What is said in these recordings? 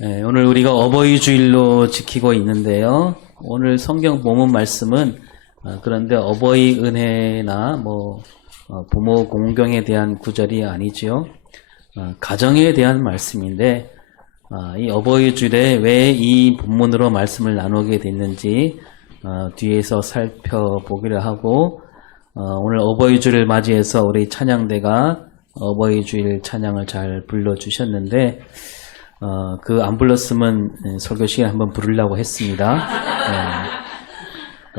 네, 오늘 우리가 어버이 주일로 지키고 있는데요. 오늘 성경 본문 말씀은 그런데 어버이 은혜나 부모 공경에 대한 구절이 아니지요. 가정에 대한 말씀인데 이 어버이 주일에 왜 이 본문으로 말씀을 나누게 됐는지 뒤에서 살펴보기로 하고 오늘 어버이 주일을 맞이해서 우리 찬양대가 어버이 주일 찬양을 잘 불러주셨는데 그 안 불렀으면 설교 시간에 한번 부르려고 했습니다.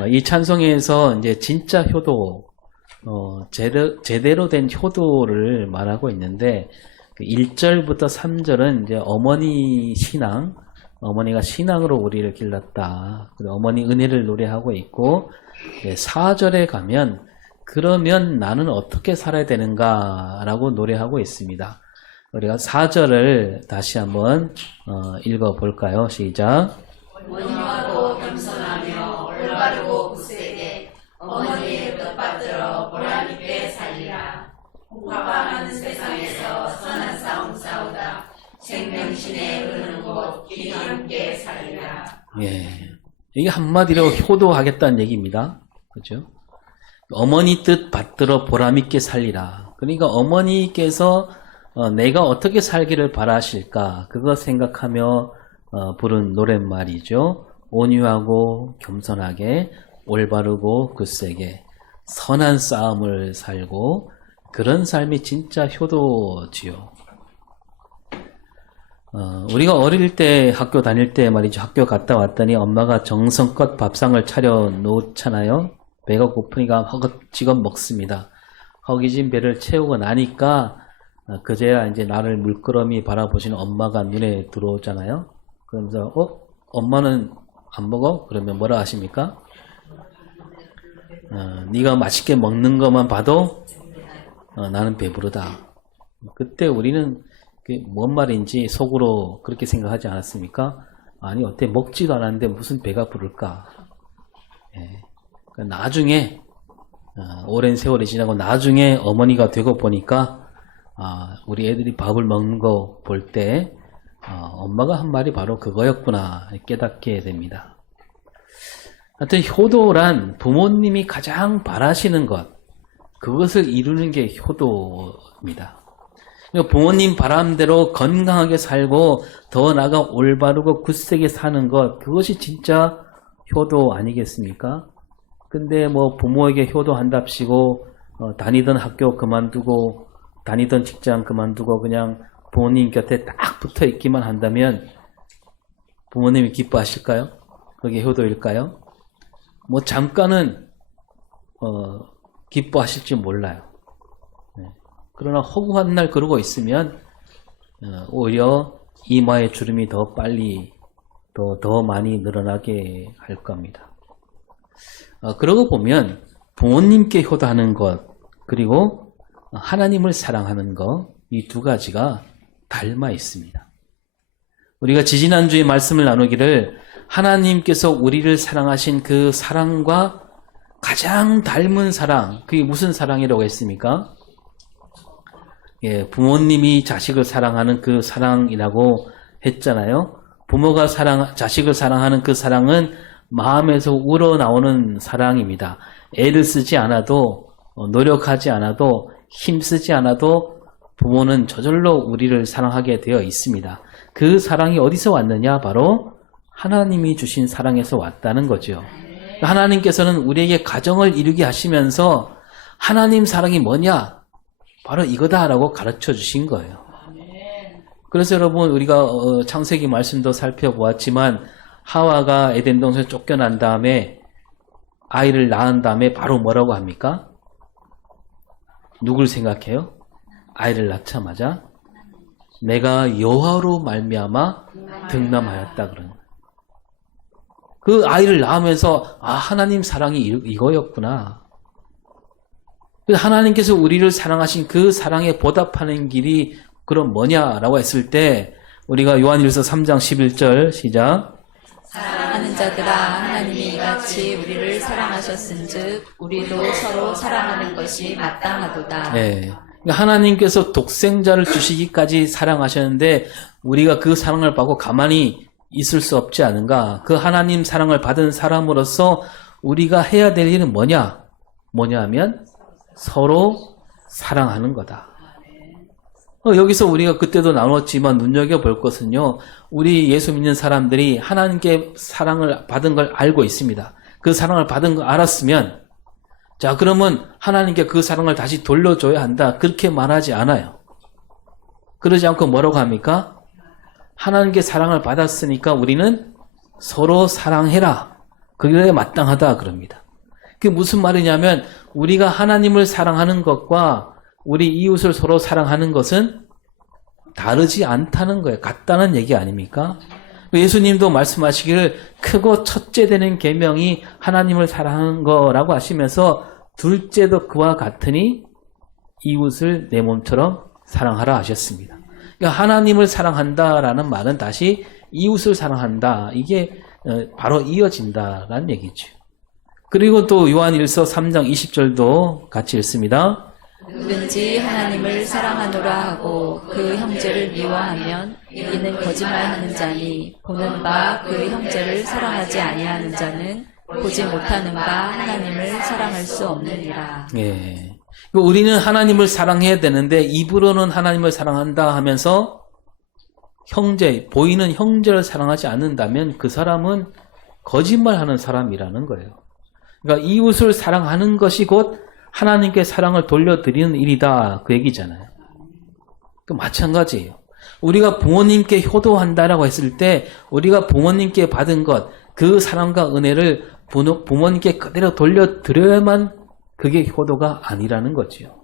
이 찬송에서 이제 진짜 효도, 제대로 된 효도를 말하고 있는데, 1절부터 3절은 이제 어머니 신앙, 어머니가 신앙으로 우리를 길렀다. 어머니 은혜를 노래하고 있고, 4절에 가면, 그러면 나는 어떻게 살아야 되는가라고 노래하고 있습니다. 우리가 4절을 다시 한번 읽어볼까요? 시작. 온유하고 겸손하며 올바르고 굳세게 어머니의 뜻받들어 보람있게 살리라. 화가 많은 세상에서 선한 싸움 싸우다 생명신에 흐르는 곳 귀 함께 살리라. 예, 이게 한마디로 효도하겠다는 얘기입니다. 그렇죠? 어머니 뜻 받들어 보람있게 살리라. 그러니까 어머니께서 내가 어떻게 살기를 바라실까 그거 생각하며 부른 노랫말이죠. 온유하고 겸손하게 올바르고 굳세게 선한 싸움을 살고 그런 삶이 진짜 효도지요. 우리가 어릴 때 학교 다닐 때 말이죠. 학교 갔다 왔더니 엄마가 정성껏 밥상을 차려 놓잖아요. 배가 고프니까 허겁지겁 먹습니다. 허기진 배를 채우고 나니까 그제야 이제 나를 물끄러미 바라보시는 엄마가 눈에 들어오잖아요. 그러면서 엄마는 안 먹어? 그러면 뭐라 하십니까? 네가 맛있게 먹는 것만 봐도 나는 배부르다. 그때 우리는 그게 뭔 말인지 속으로 그렇게 생각하지 않았습니까? 아니 어때 먹지도 않았는데 무슨 배가 부를까? 예. 나중에 오랜 세월이 지나고 나중에 어머니가 되고 보니까 우리 애들이 밥을 먹는 거 볼 때 엄마가 한 말이 바로 그거였구나 깨닫게 됩니다. 하여튼 효도란 부모님이 가장 바라시는 것 그것을 이루는 게 효도입니다. 부모님 바람대로 건강하게 살고 더 나아가 올바르고 굳세게 사는 것 그것이 진짜 효도 아니겠습니까? 근데 부모에게 효도한답시고 다니던 학교 그만두고 다니던 직장 그만두고 그냥 부모님 곁에 딱 붙어 있기만 한다면 부모님이 기뻐하실까요? 그게 효도일까요? 잠깐은 기뻐하실지 몰라요. 그러나 허구한 날 그러고 있으면 오히려 이마의 주름이 더 빨리 더 많이 늘어나게 할 겁니다. 그러고 보면 부모님께 효도하는 것 그리고 하나님을 사랑하는 것 이 두 가지가 닮아 있습니다. 우리가 지지난주에 말씀을 나누기를 하나님께서 우리를 사랑하신 그 사랑과 가장 닮은 사랑 그게 무슨 사랑이라고 했습니까? 예, 부모님이 자식을 사랑하는 그 사랑이라고 했잖아요. 부모가 자식을 사랑하는 그 사랑은 마음에서 우러나오는 사랑입니다. 애를 쓰지 않아도 노력하지 않아도 힘쓰지 않아도 부모는 저절로 우리를 사랑하게 되어 있습니다. 그 사랑이 어디서 왔느냐? 바로 하나님이 주신 사랑에서 왔다는 거죠. 하나님께서는 우리에게 가정을 이루게 하시면서 하나님 사랑이 뭐냐? 바로 이거다라고 가르쳐 주신 거예요. 그래서 여러분 우리가 창세기 말씀도 살펴보았지만 하와가 에덴 동산에서 쫓겨난 다음에 아이를 낳은 다음에 바로 뭐라고 합니까? 누굴 생각해요? 아이를 낳자마자 내가 여호와로 말미암아 등남하였다 그러는 거예요. 그 아이를 낳으면서 하나님 사랑이 이거였구나. 하나님께서 우리를 사랑하신 그 사랑에 보답하는 길이 그럼 뭐냐라고 했을 때 우리가 요한일서 3장 11절 시작. 사랑하는 자들아 하나님이 이같이 우리를 사랑하셨은즉 우리도 서로 사랑하는 것이 마땅하도다. 네, 그러니까 하나님께서 독생자를 주시기까지 사랑하셨는데 우리가 그 사랑을 받고 가만히 있을 수 없지 않은가? 그 하나님 사랑을 받은 사람으로서 우리가 해야 될 일은 뭐냐? 뭐냐 하면 서로 사랑하는 거다. 여기서 우리가 그때도 나눴지만 눈여겨볼 것은요. 우리 예수 믿는 사람들이 하나님께 사랑을 받은 걸 알고 있습니다. 그 사랑을 받은 걸 알았으면 자 그러면 하나님께 그 사랑을 다시 돌려줘야 한다. 그렇게 말하지 않아요. 그러지 않고 뭐라고 합니까? 하나님께 사랑을 받았으니까 우리는 서로 사랑해라. 그게 마땅하다 그럽니다. 그게 무슨 말이냐면 우리가 하나님을 사랑하는 것과 우리 이웃을 서로 사랑하는 것은 다르지 않다는 거예요. 같다는 얘기 아닙니까? 예수님도 말씀하시기를 크고 첫째 되는 계명이 하나님을 사랑하는 거라고 하시면서 둘째도 그와 같으니 이웃을 내 몸처럼 사랑하라 하셨습니다. 그러니까 하나님을 사랑한다라는 말은 다시 이웃을 사랑한다. 이게 바로 이어진다라는 얘기죠. 그리고 또 요한 1서 3장 20절도 같이 읽습니다. 누구든지 하나님을 사랑하노라 하고 그 형제를 미워하면 이는 거짓말하는 자니 보는 바 그 형제를 사랑하지 아니하는 자는 보지 못하는 바 하나님을 사랑할 수 없느니라. 예. 우리는 하나님을 사랑해야 되는데 입으로는 하나님을 사랑한다 하면서 보이는 형제를 사랑하지 않는다면 그 사람은 거짓말하는 사람이라는 거예요. 그러니까 이웃을 사랑하는 것이 곧 하나님께 사랑을 돌려드리는 일이다. 그 얘기잖아요. 마찬가지예요. 우리가 부모님께 효도한다라고 했을 때 우리가 부모님께 받은 것, 그 사랑과 은혜를 부모님께 그대로 돌려드려야만 그게 효도가 아니라는 거지요.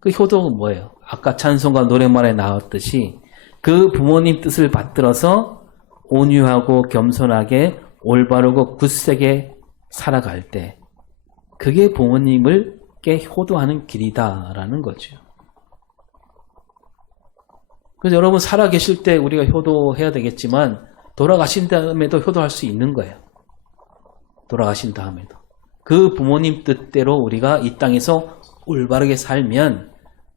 그 효도는 뭐예요? 아까 찬송과 노래말에 나왔듯이 그 부모님 뜻을 받들어서 온유하고 겸손하게 올바르고 굳세게 살아갈 때 그게 부모님을 깨 효도하는 길이다라는 거죠. 그래서 여러분 살아계실 때 우리가 효도해야 되겠지만 돌아가신 다음에도 효도할 수 있는 거예요. 돌아가신 다음에도. 그 부모님 뜻대로 우리가 이 땅에서 올바르게 살면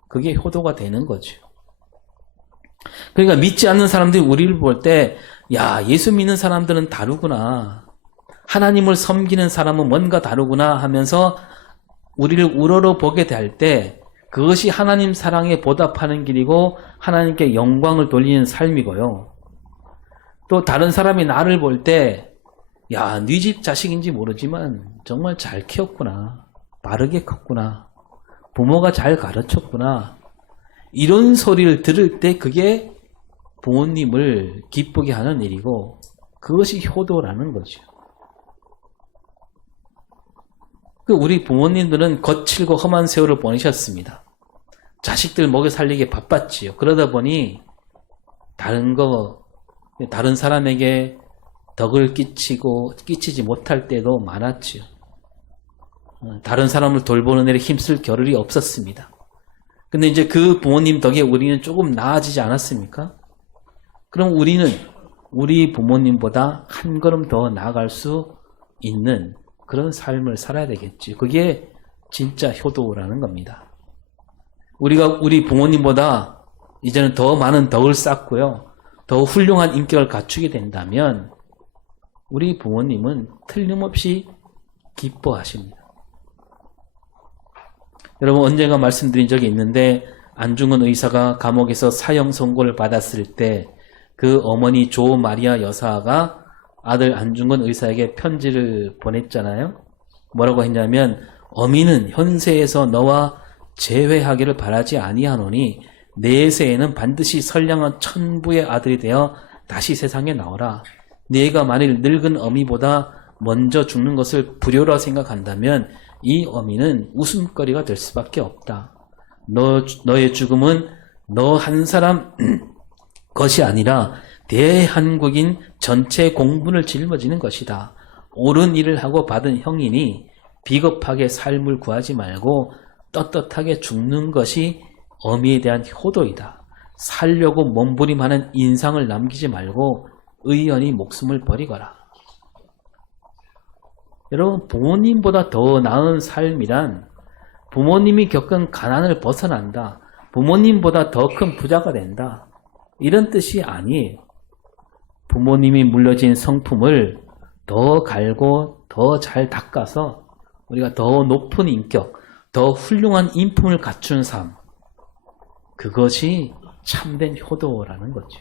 그게 효도가 되는 거죠. 그러니까 믿지 않는 사람들이 우리를 볼 때 야, 예수 믿는 사람들은 다르구나. 하나님을 섬기는 사람은 뭔가 다르구나 하면서 우리를 우러러 보게 될 때 그것이 하나님 사랑에 보답하는 길이고 하나님께 영광을 돌리는 삶이고요. 또 다른 사람이 나를 볼 때 야, 네 집 자식인지 모르지만 정말 잘 키웠구나. 바르게 컸구나. 부모가 잘 가르쳤구나. 이런 소리를 들을 때 그게 부모님을 기쁘게 하는 일이고 그것이 효도라는 거죠. 우리 부모님들은 거칠고 험한 세월을 보내셨습니다. 자식들 먹여 살리기 바빴지요. 그러다 보니 다른 사람에게 덕을 끼치지 못할 때도 많았지요. 다른 사람을 돌보는 일에 힘쓸 겨를이 없었습니다. 근데 이제 그 부모님 덕에 우리는 조금 나아지지 않았습니까? 그럼 우리는 우리 부모님보다 한 걸음 더 나아갈 수 있는 그런 삶을 살아야 되겠지. 그게 진짜 효도라는 겁니다. 우리가 우리 부모님보다 이제는 더 많은 덕을 쌓고요. 더 훌륭한 인격을 갖추게 된다면 우리 부모님은 틀림없이 기뻐하십니다. 여러분 언젠가 말씀드린 적이 있는데 안중근 의사가 감옥에서 사형 선고를 받았을 때 그 어머니 조 마리아 여사가 아들 안중근 의사에게 편지를 보냈잖아요. 뭐라고 했냐면 어미는 현세에서 너와 재회하기를 바라지 아니하노니 내세에는 반드시 선량한 천부의 아들이 되어 다시 세상에 나오라. 네가 만일 늙은 어미보다 먼저 죽는 것을 불효라 생각한다면 이 어미는 웃음거리가 될 수밖에 없다. 너의 죽음은 너 한 사람 것이 아니라 대한국인 전체 공분을 짊어지는 것이다. 옳은 일을 하고 받은 형이니 비겁하게 삶을 구하지 말고 떳떳하게 죽는 것이 어미에 대한 효도이다. 살려고 몸부림하는 인상을 남기지 말고 의연히 목숨을 버리거라. 여러분 부모님보다 더 나은 삶이란 부모님이 겪은 가난을 벗어난다. 부모님보다 더 큰 부자가 된다. 이런 뜻이 아니에요. 부모님이 물려진 성품을 더 갈고 더 잘 닦아서 우리가 더 높은 인격, 더 훌륭한 인품을 갖춘 삶. 그것이 참된 효도라는 거죠.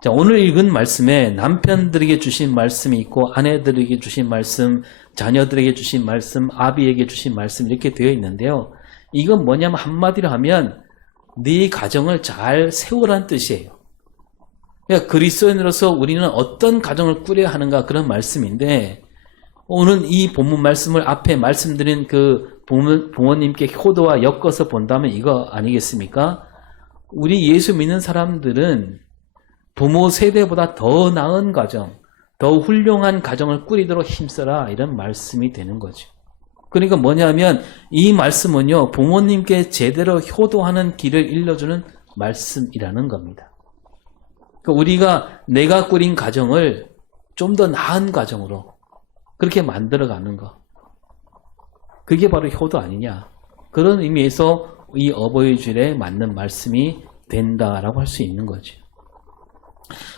자, 오늘 읽은 말씀에 남편들에게 주신 말씀이 있고 아내들에게 주신 말씀, 자녀들에게 주신 말씀, 아비에게 주신 말씀 이렇게 되어 있는데요. 이건 뭐냐면 한마디로 하면 네 가정을 잘 세우라는 뜻이에요. 그러니까 그리스도인으로서 우리는 어떤 가정을 꾸려야 하는가 그런 말씀인데 오늘 이 본문 말씀을 앞에 말씀드린 그 부모님께 효도와 엮어서 본다면 이거 아니겠습니까? 우리 예수 믿는 사람들은 부모 세대보다 더 나은 가정, 더 훌륭한 가정을 꾸리도록 힘써라 이런 말씀이 되는 거죠. 그러니까 뭐냐면 이 말씀은요 부모님께 제대로 효도하는 길을 일러주는 말씀이라는 겁니다. 그러니까 우리가 내가 꾸린 가정을 좀 더 나은 가정으로 그렇게 만들어가는 거. 그게 바로 효도 아니냐. 그런 의미에서 이 어버이 주일에 맞는 말씀이 된다라고 할 수 있는 거죠.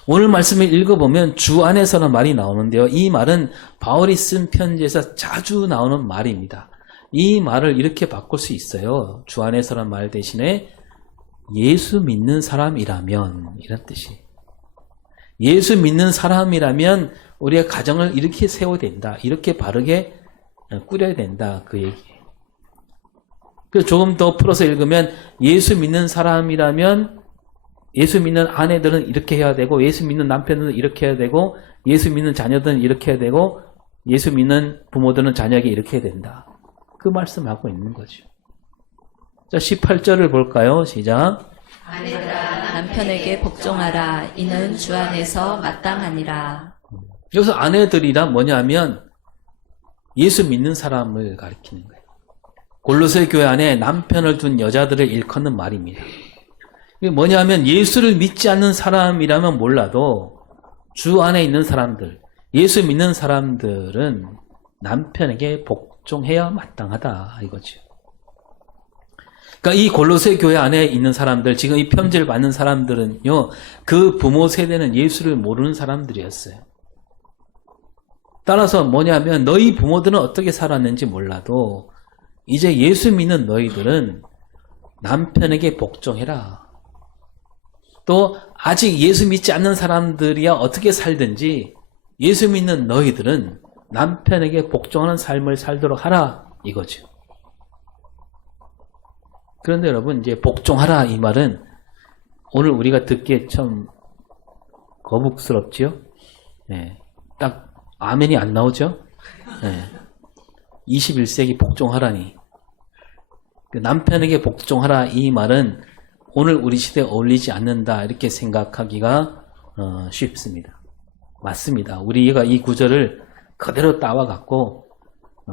오늘 말씀을 읽어보면 주 안에서는 말이 나오는데요. 이 말은 바울이 쓴 편지에서 자주 나오는 말입니다. 이 말을 이렇게 바꿀 수 있어요. 주 안에서는 말 대신에 예수 믿는 사람이라면 이런 뜻이에요. 예수 믿는 사람이라면 우리의 가정을 이렇게 세워야 된다. 이렇게 바르게 꾸려야 된다. 그 얘기예요. 그래서 조금 더 풀어서 읽으면 예수 믿는 사람이라면 예수 믿는 아내들은 이렇게 해야 되고 예수 믿는 남편들은 이렇게 해야 되고 예수 믿는 자녀들은 이렇게 해야 되고 예수 믿는 부모들은 자녀에게 이렇게 해야 된다. 그 말씀하고 있는 거죠. 자, 18절을 볼까요? 시작. 아내들아 남편에게 복종하라. 이는 주 안에서 마땅하니라. 여기서 아내들이란 뭐냐면 예수 믿는 사람을 가리키는 거예요. 골로새 교회 안에 남편을 둔 여자들을 일컫는 말입니다. 이게 뭐냐면 예수를 믿지 않는 사람이라면 몰라도 주 안에 있는 사람들, 예수 믿는 사람들은 남편에게 복종해야 마땅하다 이거죠. 그러니까 이 골로새 교회 안에 있는 사람들, 지금 이 편지를 받는 사람들은요, 그 부모 세대는 예수를 모르는 사람들이었어요. 따라서 뭐냐면 너희 부모들은 어떻게 살았는지 몰라도 이제 예수 믿는 너희들은 남편에게 복종해라. 또 아직 예수 믿지 않는 사람들이야 어떻게 살든지 예수 믿는 너희들은 남편에게 복종하는 삶을 살도록 하라 이거죠. 그런데 여러분 이제 복종하라 이 말은 오늘 우리가 듣기에 참 거북스럽지요. 네, 딱 아멘이 안 나오죠. 네. 21세기 복종하라니. 남편에게 복종하라 이 말은 오늘 우리 시대에 어울리지 않는다 이렇게 생각하기가 쉽습니다. 맞습니다. 우리가 이 구절을 그대로 따와갖고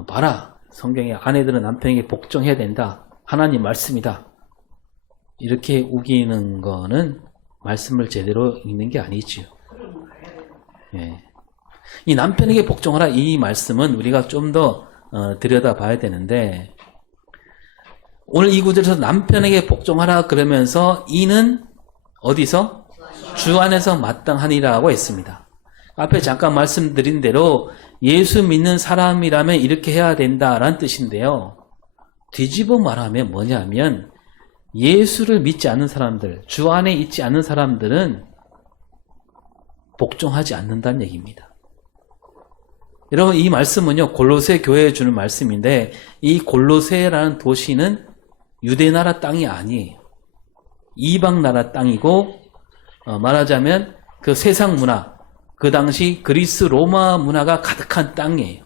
봐라 성경에 아내들은 남편에게 복종해야 된다. 하나님 말씀이다. 이렇게 우기는 거는 말씀을 제대로 읽는 게 아니지요. 예. 이 남편에게 복종하라 이 말씀은 우리가 좀 더 들여다봐야 되는데 오늘 이 구절에서 남편에게 복종하라 그러면서 이는 어디서? 주 안에서 마땅하니라고 했습니다. 앞에 잠깐 말씀드린 대로 예수 믿는 사람이라면 이렇게 해야 된다라는 뜻인데요. 뒤집어 말하면 뭐냐면 예수를 믿지 않는 사람들, 주 안에 있지 않는 사람들은 복종하지 않는다는 얘기입니다. 여러분 이 말씀은요 골로새 교회에 주는 말씀인데 이 골로새라는 도시는 유대나라 땅이 아니에요. 이방 나라 땅이고 말하자면 그 세상 문화, 그 당시 그리스 로마 문화가 가득한 땅이에요.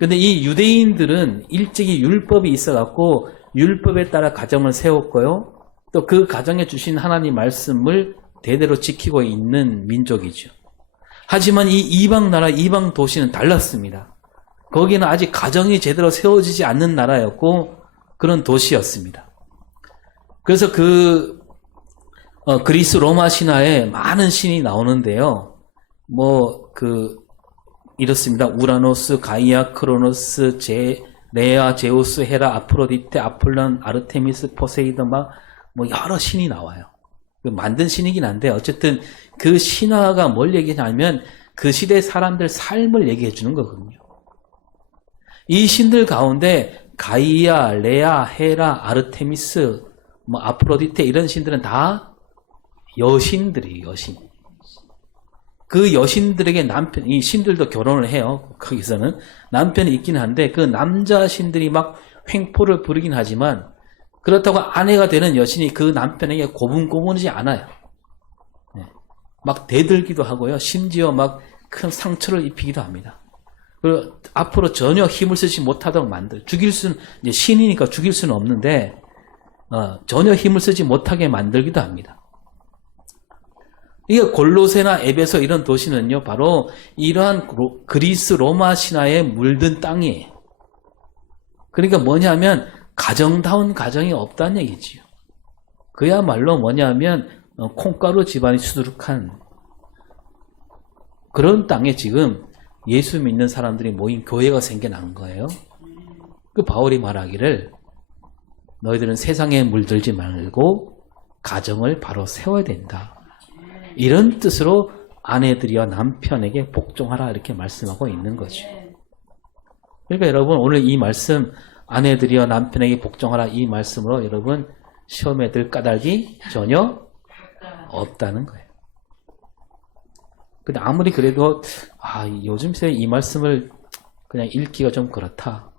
근데 이 유대인들은 일찍이 율법이 있어갖고 율법에 따라 가정을 세웠고요. 또 그 가정에 주신 하나님 말씀을 대대로 지키고 있는 민족이죠. 하지만 이 이방 나라, 이방 도시는 달랐습니다. 거기는 아직 가정이 제대로 세워지지 않는 나라였고 그런 도시였습니다. 그래서 그리스 로마 신화에 많은 신이 나오는데요. 이렇습니다. 우라노스, 가이아, 크로노스, 레아, 제우스, 헤라, 아프로디테, 아폴론, 아르테미스, 포세이돈 막 뭐 여러 신이 나와요. 만든 신이긴 한데 어쨌든 그 신화가 뭘 얘기하냐면 그 시대 사람들 삶을 얘기해 주는 거거든요. 이 신들 가운데 가이아, 레아, 헤라, 아르테미스, 뭐 아프로디테 이런 신들은 다 여신들이에요. 여신. 그 여신들에게 남편, 이 신들도 결혼을 해요. 거기서는 남편이 있긴 한데 그 남자 신들이 막 횡포를 부르긴 하지만 그렇다고 아내가 되는 여신이 그 남편에게 고분고분하지 않아요. 막 대들기도 하고요. 심지어 막 큰 상처를 입히기도 합니다. 그리고 앞으로 전혀 힘을 쓰지 못하도록 죽일 수는, 이제 신이니까 죽일 수는 없는데, 전혀 힘을 쓰지 못하게 만들기도 합니다. 이게 골로새나 에베소 이런 도시는요, 바로 이러한 그리스 로마 신화에 물든 땅이에요. 그러니까 뭐냐면, 가정다운 가정이 없다는 얘기지요. 그야말로 뭐냐면, 콩가루 집안이 수두룩한 그런 땅에 지금 예수 믿는 사람들이 모인 교회가 생겨난 거예요. 그 바울이 말하기를 너희들은 세상에 물들지 말고 가정을 바로 세워야 된다. 이런 뜻으로 아내들이여 남편에게 복종하라 이렇게 말씀하고 있는 거죠. 그러니까 여러분 오늘 이 말씀 아내들이여 남편에게 복종하라 이 말씀으로 여러분 시험에 들 까닭이 전혀 없다는 거예요. 근데 아무리 그래도 요즘 세대 이 말씀을 그냥 읽기가 좀 그렇다.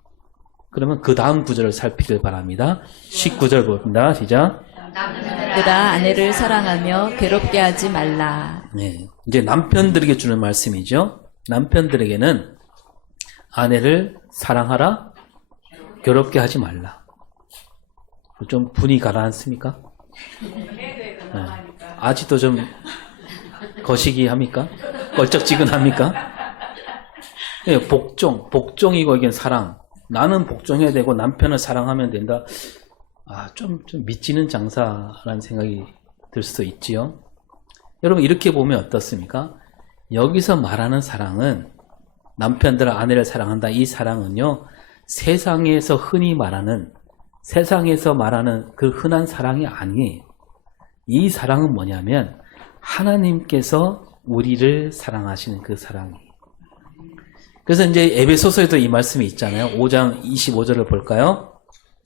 그러면 그 다음 구절을 살피길 바랍니다. 19절 봅니다. 시작. 남편들아 아내를 사랑하며 괴롭게 하지 말라. 네, 이제 남편들에게 주는 말씀이죠. 남편들에게는 아내를 사랑하라, 괴롭게 하지 말라. 좀 분이 가라앉습니까? 네. 아직도 좀 거시기 합니까? 껄쩍지근합니까? 네, 복종이고 이게 사랑. 나는 복종해야 되고 남편을 사랑하면 된다. 좀 미치는 장사라는 생각이 들 수도 있지요. 여러분 이렇게 보면 어떻습니까? 여기서 말하는 사랑은 남편들 아내를 사랑한다. 이 사랑은요. 세상에서 말하는 그 흔한 사랑이 아니에요. 이 사랑은 뭐냐면 하나님께서 우리를 사랑하시는 그 사랑이에요. 그래서 이제 에베소서에도 이 말씀이 있잖아요. 5장 25절을 볼까요?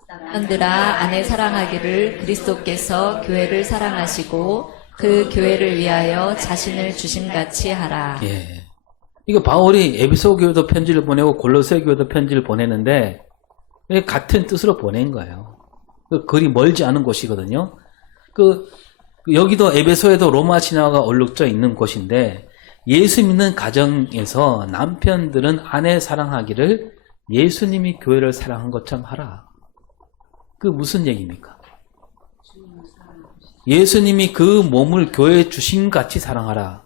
남편들아 아내 사랑하기를 그리스도께서 교회를 사랑하시고 그 교회를 위하여 자신을 주심같이 하라. 예. 이거 바울이 에베소 교회도 편지를 보내고 골로새 교회도 편지를 보내는데 같은 뜻으로 보낸 거예요. 거리 멀지 않은 곳이거든요. 여기도 에베소에도 로마 신화가 얼룩져 있는 곳인데 예수 믿는 가정에서 남편들은 아내 사랑하기를 예수님이 교회를 사랑한 것처럼 하라. 그 무슨 얘기입니까? 예수님이 그 몸을 교회에 주심같이 사랑하라.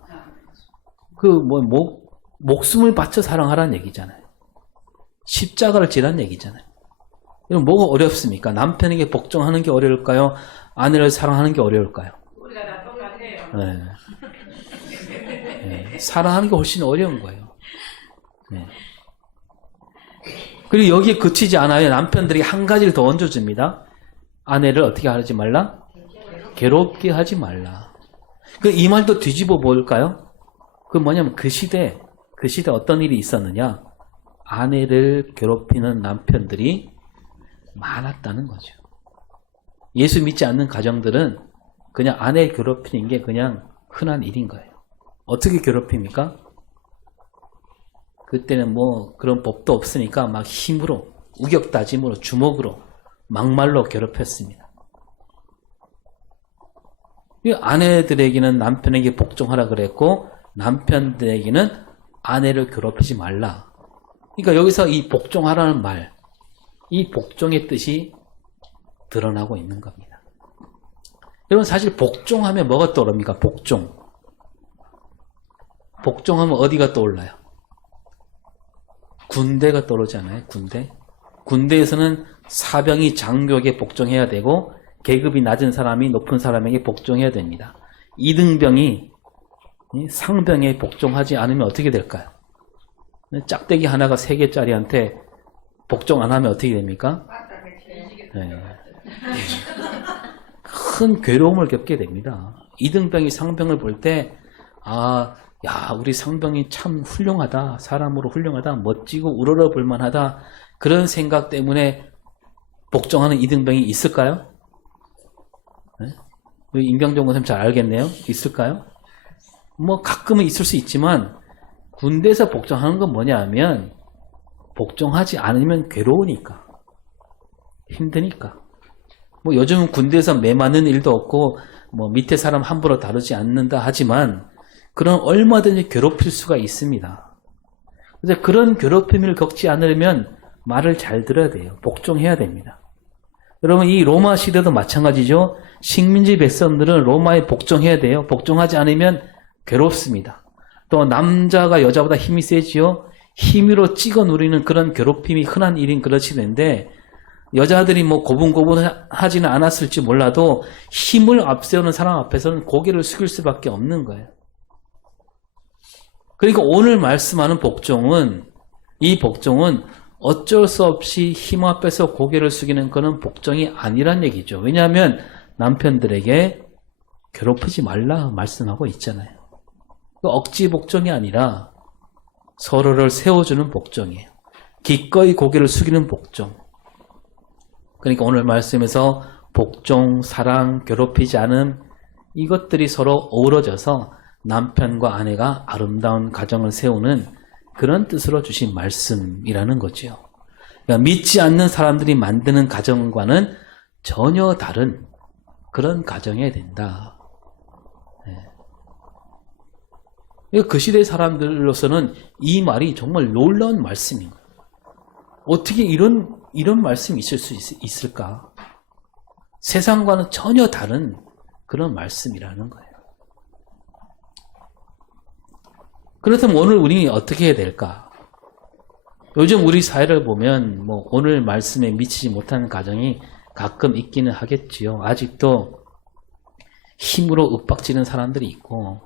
목숨을 바쳐 사랑하라는 얘기잖아요. 십자가를 지라는 얘기잖아요. 이건 뭐가 어렵습니까? 남편에게 복종하는 게 어려울까요? 아내를 사랑하는 게 어려울까요? 우리가 다 똑같아요. 네. 네. 사랑하는 게 훨씬 어려운 거예요. 네. 그리고 여기에 그치지 않아요. 남편들이 한 가지를 더 얹어줍니다. 아내를 어떻게 하지 말라? 괴롭게 하지 말라. 이 말도 뒤집어 볼까요? 뭐냐면 그 시대 어떤 일이 있었느냐? 아내를 괴롭히는 남편들이 많았다는 거죠. 예수 믿지 않는 가정들은 그냥 아내 괴롭히는 게 그냥 흔한 일인 거예요. 어떻게 괴롭힙니까? 그때는 그런 법도 없으니까 막 힘으로, 우격다짐으로, 주먹으로, 막말로 괴롭혔습니다. 아내들에게는 남편에게 복종하라 그랬고 남편들에게는 아내를 괴롭히지 말라. 그러니까 여기서 이 복종하라는 말, 이 복종의 뜻이 드러나고 있는 겁니다. 여러분 사실 복종하면 뭐가 떠오릅니까? 복종하면 어디가 떠올라요? 군대가 떠오르잖아요. 군대에서는 사병이 장교에게 복종해야 되고 계급이 낮은 사람이 높은 사람에게 복종해야 됩니다. 2등병이 상병에 복종하지 않으면 어떻게 될까요? 짝대기 하나가 3개짜리한테 복종 안 하면 어떻게 됩니까? 네. 큰 괴로움을 겪게 됩니다. 이등병이 상병을 볼 때, 야, 우리 상병이 참 훌륭하다. 사람으로 훌륭하다. 멋지고 우러러 볼만하다. 그런 생각 때문에 복종하는 이등병이 있을까요? 네? 임병종 선생님 잘 알겠네요. 있을까요? 뭐 가끔은 있을 수 있지만 군대에서 복종하는 건 뭐냐 하면 복종하지 않으면 괴로우니까, 힘드니까. 뭐 요즘은 군대에서 매 맞는 일도 없고 뭐 밑에 사람 함부로 다루지 않는다 하지만 그런 얼마든지 괴롭힐 수가 있습니다. 그래서 그런 괴롭힘을 겪지 않으려면 말을 잘 들어야 돼요. 복종해야 됩니다. 여러분, 이 로마 시대도 마찬가지죠. 식민지 백성들은 로마에 복종해야 돼요. 복종하지 않으면 괴롭습니다. 또 남자가 여자보다 힘이 세지요. 힘으로 찍어 누리는 그런 괴롭힘이 흔한 일인 그렇지는데, 여자들이 뭐 고분고분하지는 않았을지 몰라도 힘을 앞세우는 사람 앞에서는 고개를 숙일 수밖에 없는 거예요. 그러니까 오늘 말씀하는 복종은, 이 복종은 어쩔 수 없이 힘 앞에서 고개를 숙이는 그런 복종이 아니란 얘기죠. 왜냐하면 남편들에게 괴롭히지 말라 말씀하고 있잖아요. 억지 복종이 아니라 서로를 세워주는 복종이에요. 기꺼이 고개를 숙이는 복종. 그러니까 오늘 말씀에서 복종, 사랑, 괴롭히지 않음, 이것들이 서로 어우러져서 남편과 아내가 아름다운 가정을 세우는 그런 뜻으로 주신 말씀이라는 거죠. 그러니까 믿지 않는 사람들이 만드는 가정과는 전혀 다른 그런 가정이 된다. 그 시대 사람들로서는 이 말이 정말 놀라운 말씀인 거예요. 어떻게 이런 말씀이 있을 수 있을까? 세상과는 전혀 다른 그런 말씀이라는 거예요. 그렇다면 오늘 우리 어떻게 해야 될까? 요즘 우리 사회를 보면 뭐 오늘 말씀에 미치지 못하는 가정이 가끔 있기는 하겠지요. 아직도 힘으로 윽박지는 사람들이 있고,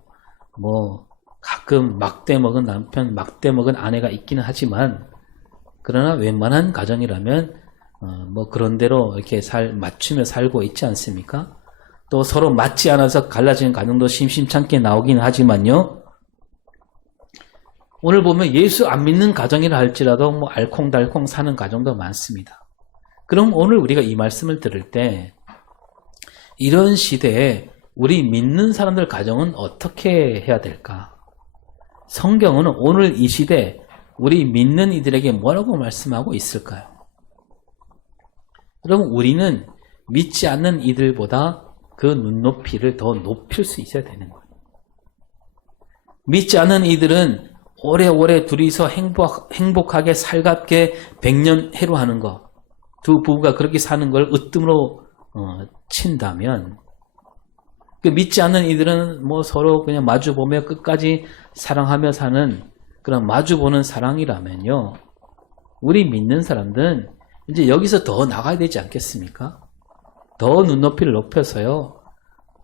뭐 가끔 막대 먹은 남편, 막대 먹은 아내가 있기는 하지만, 그러나 웬만한 가정이라면 뭐 그런 대로 이렇게 맞추며 살고 있지 않습니까? 또 서로 맞지 않아서 갈라지는 가정도 심심찮게 나오긴 하지만요. 오늘 보면 예수 안 믿는 가정이라 할지라도 뭐 알콩달콩 사는 가정도 많습니다. 그럼 오늘 우리가 이 말씀을 들을 때 이런 시대에 우리 믿는 사람들 가정은 어떻게 해야 될까? 성경은 오늘 이 시대 우리 믿는 이들에게 뭐라고 말씀하고 있을까요? 여러분, 우리는 믿지 않는 이들보다 그 눈높이를 더 높일 수 있어야 되는 거예요. 믿지 않는 이들은 오래오래 둘이서 행복하게 살갑게 백년해로하는 거, 두 부부가 그렇게 사는 걸 으뜸으로 친다면, 그 믿지 않는 이들은 뭐 서로 그냥 마주보며 끝까지 사랑하며 사는 그런 마주보는 사랑이라면요, 우리 믿는 사람들은 이제 여기서 더 나가야 되지 않겠습니까? 더 눈높이를 높여서요,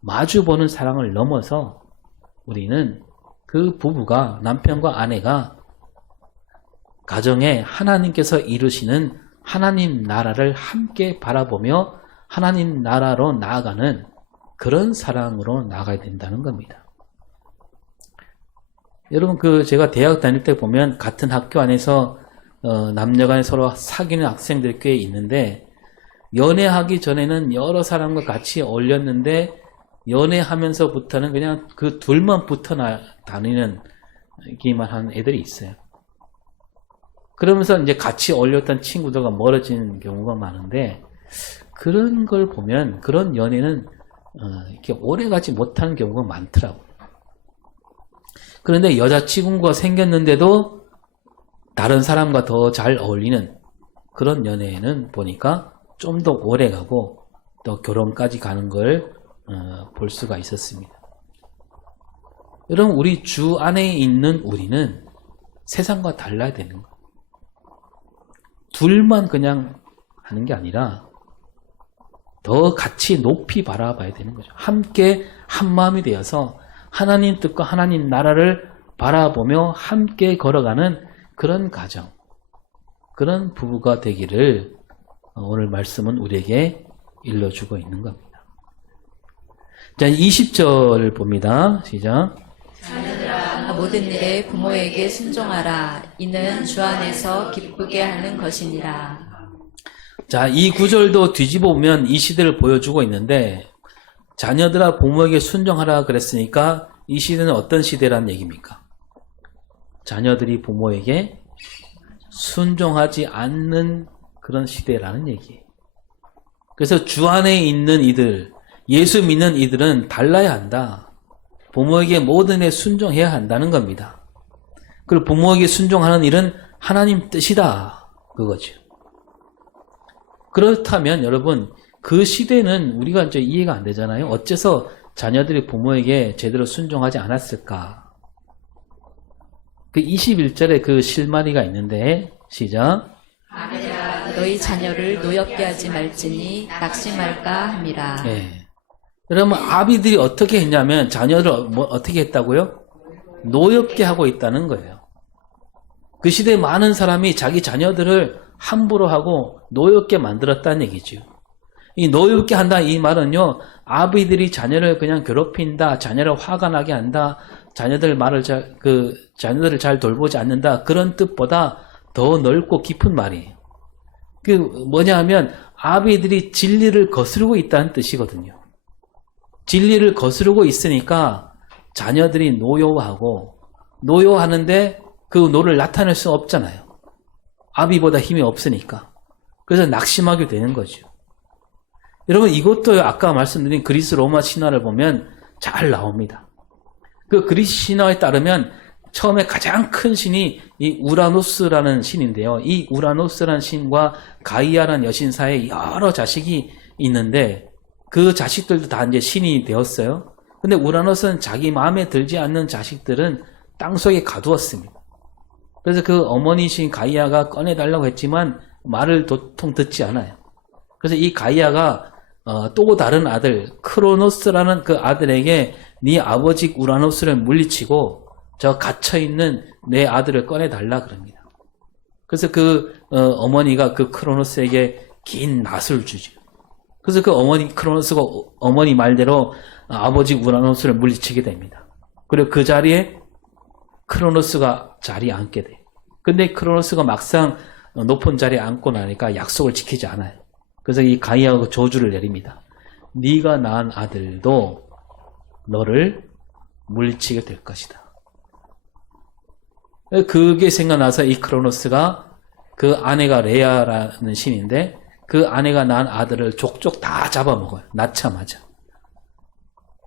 마주보는 사랑을 넘어서 우리는 그 부부가, 남편과 아내가 가정에 하나님께서 이루시는 하나님 나라를 함께 바라보며 하나님 나라로 나아가는 그런 사랑으로 나아가야 된다는 겁니다. 여러분, 제가 대학 다닐 때 보면 같은 학교 안에서 남녀간에 서로 사귀는 학생들이 꽤 있는데, 연애하기 전에는 여러 사람과 같이 어울렸는데 연애하면서부터는 그냥 그 둘만 붙어 다니는 기만 한 애들이 있어요. 그러면서 이제 같이 어울렸던 친구들과 멀어지는 경우가 많은데, 그런 걸 보면 그런 연애는 이렇게 오래가지 못하는 경우가 많더라고요. 그런데 여자친구가 생겼는데도 다른 사람과 더 잘 어울리는 그런 연애는 보니까 좀 더 오래가고 또 결혼까지 가는 걸 볼 수가 있었습니다. 여러분, 우리 주 안에 있는 우리는 세상과 달라야 되는 거예요. 둘만 그냥 하는 게 아니라 더 같이 높이 바라봐야 되는 거죠. 함께 한 마음이 되어서 하나님 뜻과 하나님 나라를 바라보며 함께 걸어가는 그런 가정, 그런 부부가 되기를 오늘 말씀은 우리에게 일러주고 있는 겁니다. 자, 20절 봅니다. 시작. 모든 일에 부모에게 순종하라. 이는 주 안에서 기쁘게 하는 것이니라. 자, 이 구절도 뒤집어 보면 이 시대를 보여주고 있는데, 자녀들아 부모에게 순종하라 그랬으니까 이 시대는 어떤 시대란 얘기입니까? 자녀들이 부모에게 순종하지 않는 그런 시대라는 얘기예요. 그래서 주 안에 있는 이들, 예수 믿는 이들은 달라야 한다. 부모에게 모든 에 순종해야 한다는 겁니다. 그리고 부모에게 순종하는 일은 하나님 뜻이다. 그거죠. 그렇다면 여러분, 그 시대는 우리가 이제 이해가 안 되잖아요. 어째서 자녀들이 부모에게 제대로 순종하지 않았을까? 그 21절에 그 실마리가 있는데, 시작. 너희 자녀를 노엽게 하지 말지니 낙심할까 함이라. 예. 그러면 아비들이 어떻게 했냐면 자녀를 어떻게 했다고요? 노엽게 하고 있다는 거예요. 그 시대에 많은 사람이 자기 자녀들을 함부로 하고 노엽게 만들었다는 얘기죠. 이 노엽게 한다 이 말은요, 아비들이 자녀를 그냥 괴롭힌다, 자녀를 화가 나게 한다, 자녀들을 잘 돌보지 않는다, 그런 뜻보다 더 넓고 깊은 말이에요. 그 뭐냐 하면 아비들이 진리를 거스르고 있다는 뜻이거든요. 진리를 거스르고 있으니까 자녀들이 노여하는데 그 노를 나타낼 수 없잖아요. 아비보다 힘이 없으니까. 그래서 낙심하게 되는 거죠. 여러분, 이것도 아까 말씀드린 그리스 로마 신화를 보면 잘 나옵니다. 그 그리스 신화에 따르면 처음에 가장 큰 신이 이 우라노스라는 신인데요. 이 우라노스라는 신과 가이아라는 여신 사이에 여러 자식이 있는데 그 자식들도 다 이제 신이 되었어요. 근데 우라노스는 자기 마음에 들지 않는 자식들은 땅속에 가두었습니다. 그래서 그 어머니신 가이아가 꺼내달라고 했지만 말을 도통 듣지 않아요. 그래서 이 가이아가 또 다른 아들 크로노스라는 그 아들에게 네 아버지 우라노스를 물리치고 저 갇혀있는 내 아들을 꺼내달라 그럽니다. 그래서 그 어머니가 그 크로노스에게 긴 낫을 주죠. 그래서 그 크로노스가 어머니 말대로 아버지 우라노스를 물리치게 됩니다. 그리고 그 자리에 크로노스가 자리에 앉게 돼요. 근데 크로노스가 막상 높은 자리에 앉고 나니까 약속을 지키지 않아요. 그래서 이 가이아가 저주를 내립니다. 네가 낳은 아들도 너를 물리치게 될 것이다. 그게 생각나서 이 크로노스가 그 아내가 레아라는 신인데 그 아내가 낳은 아들을 족족 다 잡아먹어요. 낳자마자.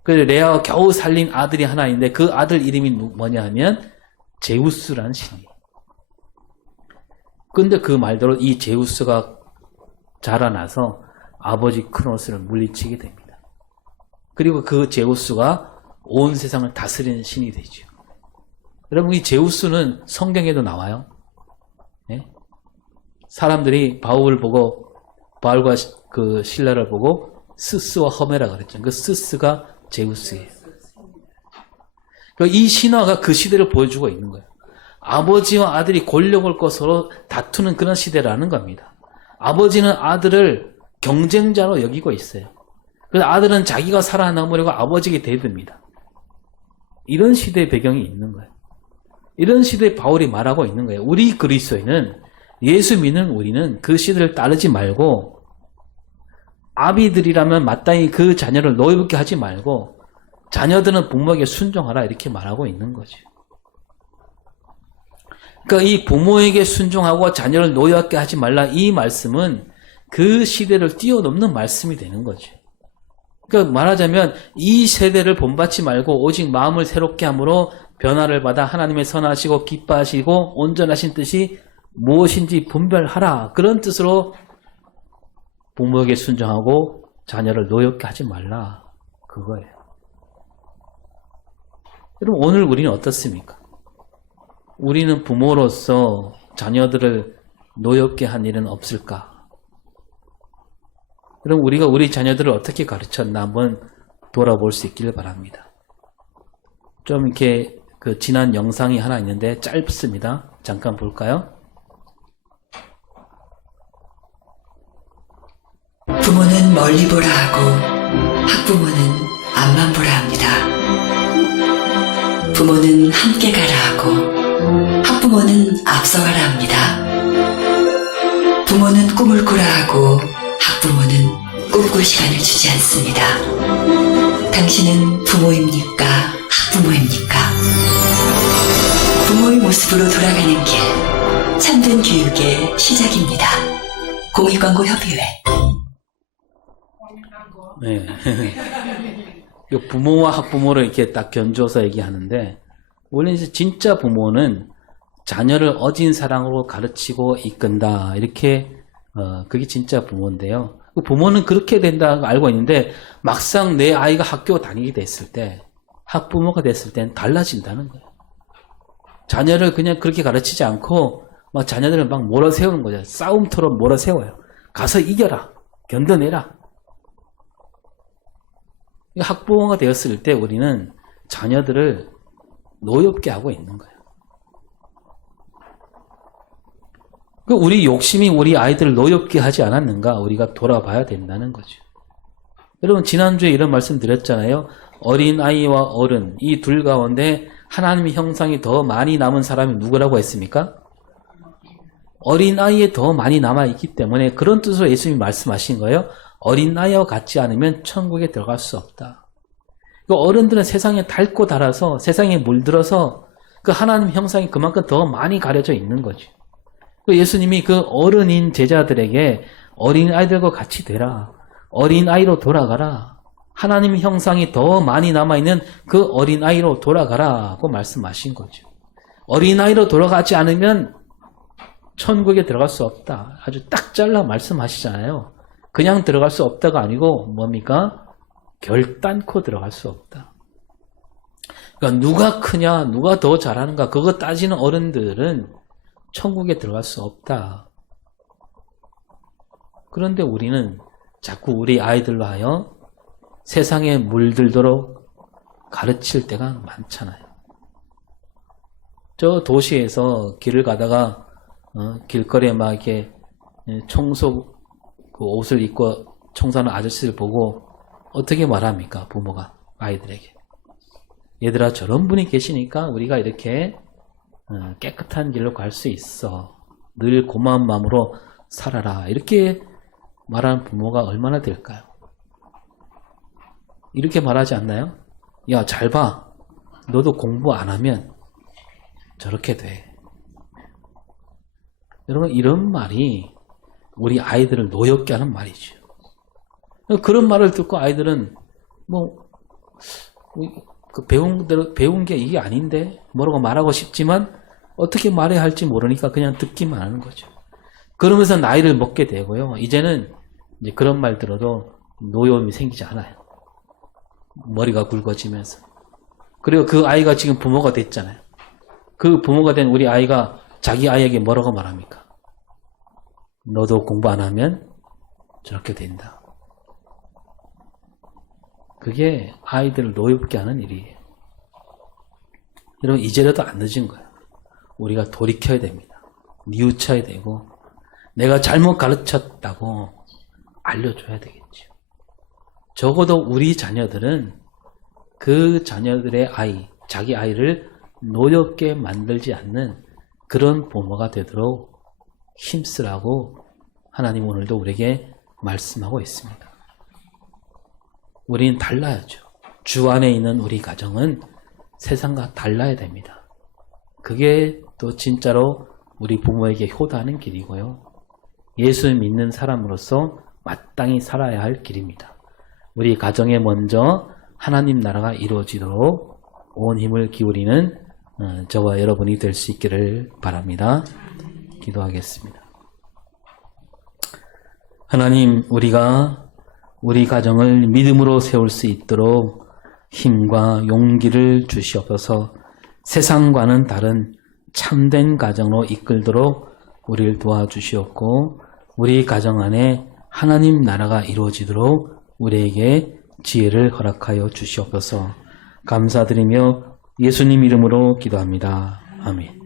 그래서 레아가 겨우 살린 아들이 하나 있는데 그 아들 이름이 뭐냐 하면 제우스라는 신이에요. 근데 그 말대로 이 제우스가 자라나서 아버지 크로노스를 물리치게 됩니다. 그리고 그 제우스가 온 세상을 다스리는 신이 되죠. 여러분, 이 제우스는 성경에도 나와요. 네? 사람들이 바울과 그 신라를 보고 스스와 허메라 그랬죠. 그 스스가 제우스예요. 이 신화가 그 시대를 보여주고 있는 거예요. 아버지와 아들이 권력을 거서로 다투는 그런 시대라는 겁니다. 아버지는 아들을 경쟁자로 여기고 있어요. 그래서 아들은 자기가 살아남으려고 아버지에게 대듭니다. 이런 시대의 배경이 있는 거예요. 이런 시대에 바울이 말하고 있는 거예요. 우리 그리스도인은, 예수 믿는 우리는 그 시대를 따르지 말고 아비들이라면 마땅히 그 자녀를 노엽게 하지 말고 자녀들은 부모에게 순종하라 이렇게 말하고 있는 거죠. 그러니까 이 부모에게 순종하고 자녀를 노엽게 하지 말라 이 말씀은 그 시대를 뛰어넘는 말씀이 되는 거죠. 그러니까 말하자면 이 세대를 본받지 말고 오직 마음을 새롭게 함으로 변화를 받아 하나님의 선하시고 기뻐하시고 온전하신 뜻이 무엇인지 분별하라. 그런 뜻으로 부모에게 순종하고 자녀를 노엽게 하지 말라. 그거예요. 여러분, 오늘 우리는 어떻습니까? 우리는 부모로서 자녀들을 노엽게 한 일은 없을까? 그럼 우리가 우리 자녀들을 어떻게 가르쳤나 한번 돌아볼 수 있기를 바랍니다. 좀 이렇게 그 지난 영상이 하나 있는데 짧습니다. 잠깐 볼까요? 멀리 보라 하고 학부모는 앞만 보라 합니다. 부모는 함께 가라 하고 학부모는 앞서가라 합니다. 부모는 꿈을 꾸라 하고 학부모는 꿈꿀 시간을 주지 않습니다. 당신은 부모입니까? 학부모입니까? 부모의 모습으로 돌아가는 길, 참된 교육의 시작입니다. 공익광고협의회. 네. 부모와 학부모를 이렇게 딱 견줘서 얘기하는데, 원래 이제 진짜 부모는 자녀를 어진 사랑으로 가르치고 이끈다. 이렇게, 그게 진짜 부모인데요. 그 부모는 그렇게 된다고 알고 있는데, 막상 내 아이가 학교 다니게 됐을 때, 학부모가 됐을 땐 달라진다는 거예요. 자녀를 그냥 그렇게 가르치지 않고, 막 자녀들을 막 몰아세우는 거죠. 싸움처럼 몰아세워요. 가서 이겨라. 견뎌내라. 학부모가 되었을 때 우리는 자녀들을 노엽게 하고 있는 거예요. 우리 욕심이 우리 아이들을 노엽게 하지 않았는가 우리가 돌아봐야 된다는 거죠. 여러분 지난주에 이런 말씀 드렸잖아요. 어린아이와 어른 이 둘 가운데 하나님의 형상이 더 많이 남은 사람이 누구라고 했습니까? 어린아이에 더 많이 남아있기 때문에 그런 뜻으로 예수님이 말씀하신 거예요. 어린아이와 같지 않으면 천국에 들어갈 수 없다. 그 어른들은 세상에 닳고 닳아서 세상에 물들어서 그 하나님 형상이 그만큼 더 많이 가려져 있는 거죠. 예수님이 그 어른인 제자들에게 어린아이들과 같이 되라. 어린아이로 돌아가라. 하나님 형상이 더 많이 남아있는 그 어린아이로 돌아가라고 말씀하신 거죠. 어린아이로 돌아가지 않으면 천국에 들어갈 수 없다. 아주 딱 잘라 말씀하시잖아요. 그냥 들어갈 수 없다가 아니고 뭡니까? 결단코 들어갈 수 없다. 그러니까 누가 크냐, 누가 더 잘하는가 그거 따지는 어른들은 천국에 들어갈 수 없다. 그런데 우리는 자꾸 우리 아이들로 하여 세상에 물들도록 가르칠 때가 많잖아요. 저 도시에서 길을 가다가 길거리에 막 이렇게 청소 그 옷을 입고 청소하는 아저씨를 보고 어떻게 말합니까? 부모가 아이들에게. 얘들아 저런 분이 계시니까 우리가 이렇게 깨끗한 길로 갈 수 있어. 늘 고마운 마음으로 살아라. 이렇게 말하는 부모가 얼마나 될까요? 이렇게 말하지 않나요? 야, 잘 봐. 너도 공부 안 하면 저렇게 돼. 여러분 이런 말이 우리 아이들을 노엽게 하는 말이죠. 그런 말을 듣고 아이들은 배운 게 이게 아닌데 뭐라고 말하고 싶지만 어떻게 말해야 할지 모르니까 그냥 듣기만 하는 거죠. 그러면서 나이를 먹게 되고요. 이제는 이제 그런 말 들어도 노여움이 생기지 않아요. 머리가 굵어지면서. 그리고 그 아이가 지금 부모가 됐잖아요. 그 부모가 된 우리 아이가 자기 아이에게 뭐라고 말합니까? 너도 공부 안 하면 저렇게 된다. 그게 아이들을 노엽게 하는 일이에요. 여러분 이제라도 안 늦은 거예요. 우리가 돌이켜야 됩니다. 뉘우쳐야 되고 내가 잘못 가르쳤다고 알려줘야 되겠죠. 적어도 우리 자녀들은 그 자녀들의 아이, 자기 아이를 노엽게 만들지 않는 그런 부모가 되도록 힘쓰라고 하나님 오늘도 우리에게 말씀하고 있습니다. 우리는 달라야죠. 주 안에 있는 우리 가정은 세상과 달라야 됩니다. 그게 또 진짜로 우리 부모에게 효도하는 길이고요. 예수 믿는 사람으로서 마땅히 살아야 할 길입니다. 우리 가정에 먼저 하나님 나라가 이루어지도록 온 힘을 기울이는 저와 여러분이 될 수 있기를 바랍니다. 기도하겠습니다. 하나님, 우리가 우리 가정을 믿음으로 세울 수 있도록 힘과 용기를 주시옵소서. 세상과는 다른 참된 가정으로 이끌도록 우리를 도와주시옵고 우리 가정 안에 하나님 나라가 이루어지도록 우리에게 지혜를 허락하여 주시옵소서. 감사드리며 예수님 이름으로 기도합니다. 아멘.